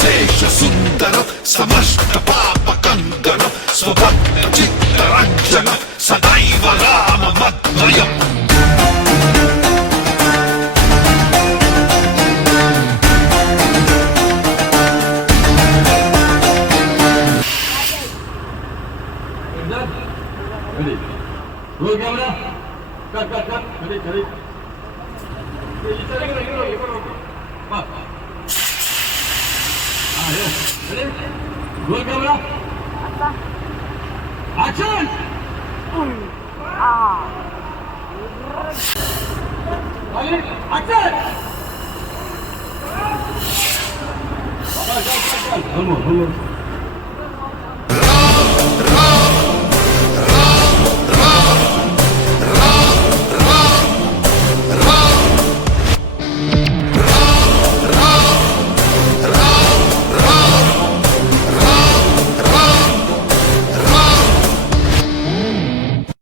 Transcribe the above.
శేష సుందరం సమష్ట పాప కందరం స్వభక్త చిత్తరంజన సదైవ Rama మద్వయం. Roll camera. Cut. Ready. Ready. Roll camera. Action. Action. One more.